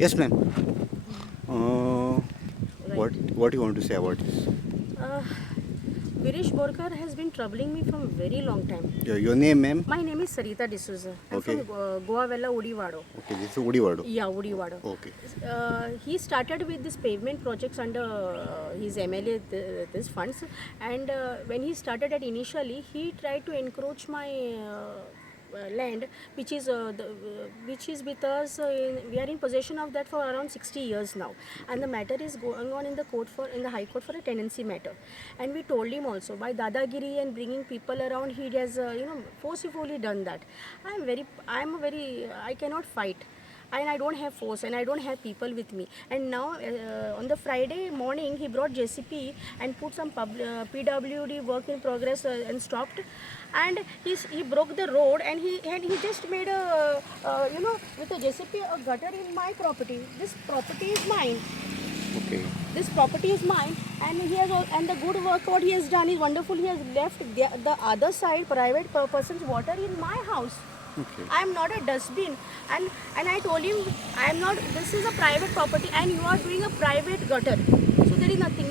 Yes, ma'am. What you want to say about this? Uh, Virish Borkar has been troubling me from a very long time. Your name, ma'am? My name is Sarita D'Souza. I'm Okay. from Goa Vella, Udivado. Okay, this is Udivadu. Yeah, Udivado. Okay. He started with this pavement projects under his MLA this funds, and when he started it initially, he tried to encroach my land, which is with us. We are in possession of that for around 60 years now, and the matter is going on in the court for in the High Court for a tenancy matter. And we told him also by dadagiri and bringing people around, he has forcefully done that. I cannot fight, and I don't have force, and I don't have people with me. And now on the Friday morning, he brought JCP and put some PWD work in progress and stopped. And he broke the road, and he just made a with a JCP a gutter in my property. This property is mine. Okay. This property is mine, and and the good work what he has done is wonderful. He has left the other side private person's water in my house. Okay. I am not a dustbin, and I told him I am not. This is a private property, and you are doing a private gutter. So there is nothing.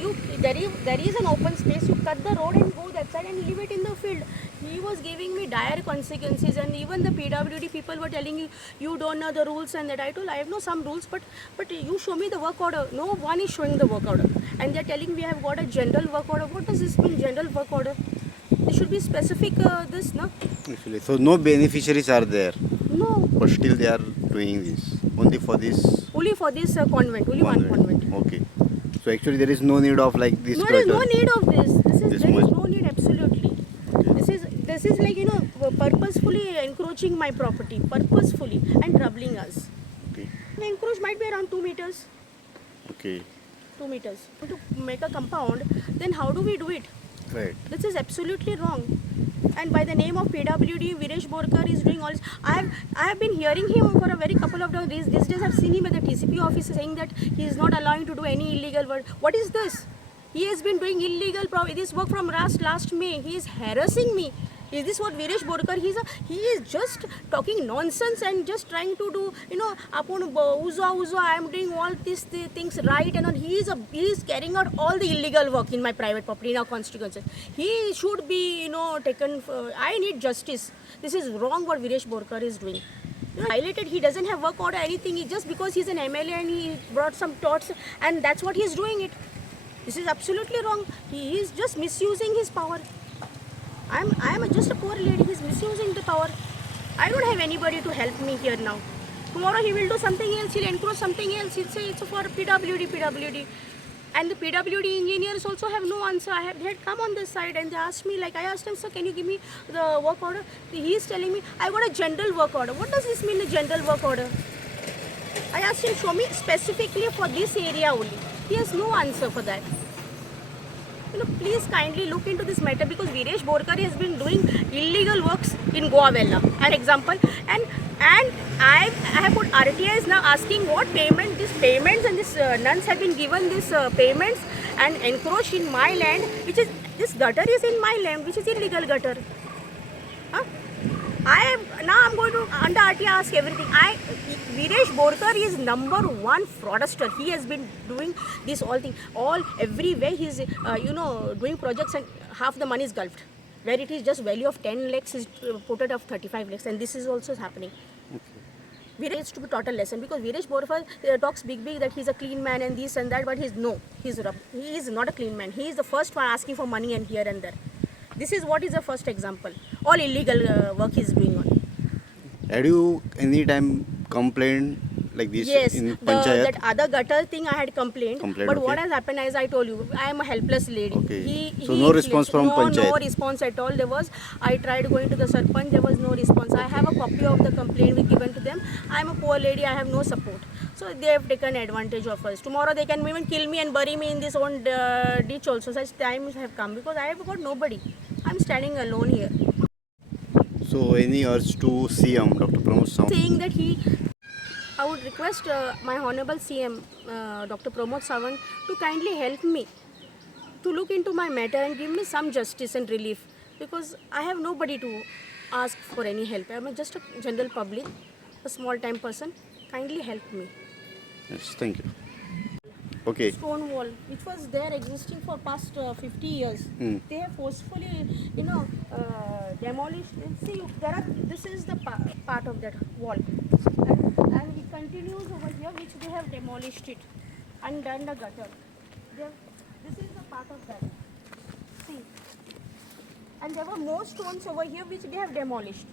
There is an open space. You cut the road and go that side and leave it in the field. He was giving me dire consequences, and even the PWD people were telling you don't know the rules and that. I told I know some rules, but you show me the work order. No one is showing the work order, and they are telling we have got a general work order. What does this mean, general work order? It should be specific. This no. Actually, so no beneficiaries are there, No. but still they are doing this only for this Only for this convent, only one convent. Okay. So actually, there is no need of like this. No, there is no gutter. need of this. This There is much. no need absolutely. This is like purposefully encroaching my property, purposefully and troubling us. Okay. The encroach might be around 2 meters. Okay. 2 meters. To make a compound, then how do we do it? Right. This is absolutely wrong. And by the name of PWD, Virish Borkar is doing all this. I have been hearing him for a very couple of days. These days I've seen him at the TCP office saying that he is not allowing to do any illegal work. What is this? He has been doing illegal this work from last May. He is harassing me. Is this what Virish Borkar? He is just talking nonsense and just trying to do upon uza I am doing all these things right, and he is carrying out all the illegal work in my private property in our constituency. He should be taken. I need justice. This is wrong what Virish Borkar is doing. Highlighted, he doesn't have work order anything. He just because he's an MLA and he brought some thoughts, and that's what he's doing it. This is absolutely wrong. He is just misusing his power. I am just a poor lady. He's misusing the power. I don't have anybody to help me here now. Tomorrow he will do something else. He'll encroach something else. He'll say it's for PWD. And the PWD engineers also have no answer. They had come on this side and they asked me, like I asked him, sir, can you give me the work order? He is telling me, I got a general work order. What does this mean, a general work order? I asked him, show me specifically for this area only. He has no answer for that. Please kindly look into this matter, because Virish Borkar has been doing illegal works in Goa Vella, an example, and I have put RTI is now asking what payment, these payments and this nuns have been given these payments and encroached in my land, which is this gutter is in my land, which is illegal gutter. Huh? I'm going to under RTI ask everything. Virish Borkar is number one fraudster. He has been doing this all thing, everywhere. He's doing projects and half the money is gulfed. Where it is just value of 10 lakhs is put of 35 lakhs, and this is also happening. Virish needs to be taught a lesson, because Virish Borkar talks big that he's a clean man and this and that, but he is not a clean man. He is the first one asking for money and here and there. This is what is the first example. All illegal work he is doing on. Had you any time complained like this Yes, in Panchayat? that other gutter thing I had complained. But okay. what has happened, as I told you, I am a helpless lady. Okay. So no response from Panchayat? No response at all. I tried going to the Sarpanch, there was no response. I have a copy of the complaint we given to them. I am a poor lady, I have no support. So they have taken advantage of us. Tomorrow they can even kill me and bury me in this own ditch also. Such times have come, because I have got nobody. I am standing alone here. So any urge to CM, Dr. Pramod Sawant? Saying that I would request my Honorable CM, Dr. Pramod Sawant, to kindly help me to look into my matter and give me some justice and relief, because I have nobody to ask for any help. I am just a general public, a small time person. Kindly help me. Yes, thank you. Okay. Stone wall, which was there existing for past 50 years. They have forcefully, demolished. See, this is the part of that wall, and it continues over here, which they have demolished it and done the gutter. This is the part of that. See, and there were more stones over here which they have demolished.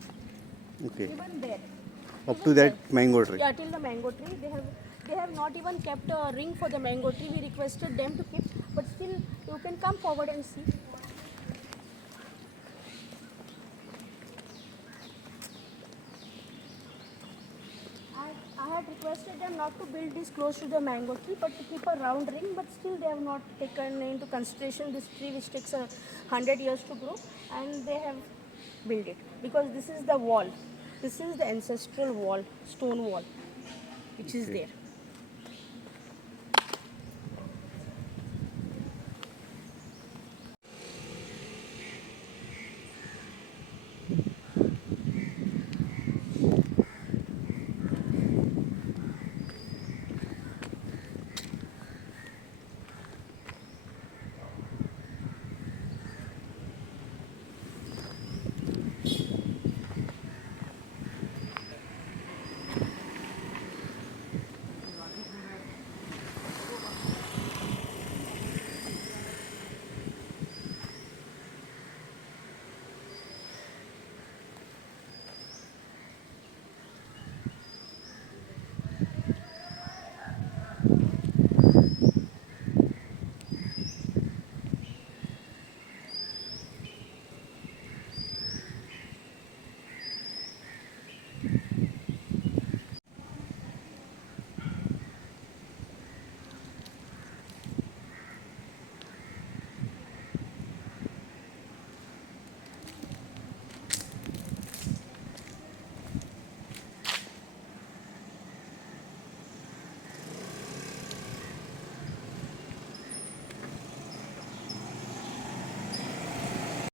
Okay. Even there. Up Even to there. that mango tree. Yeah, till the mango tree. They have not even kept a ring for the mango tree. We requested them to keep, but still you can come forward and see. I had requested them not to build this close to the mango tree, but to keep a round ring. But still, they have not taken into consideration this tree, which takes 100 years to grow, and they have built it because this is the wall. This is the ancestral wall, stone wall, which is there.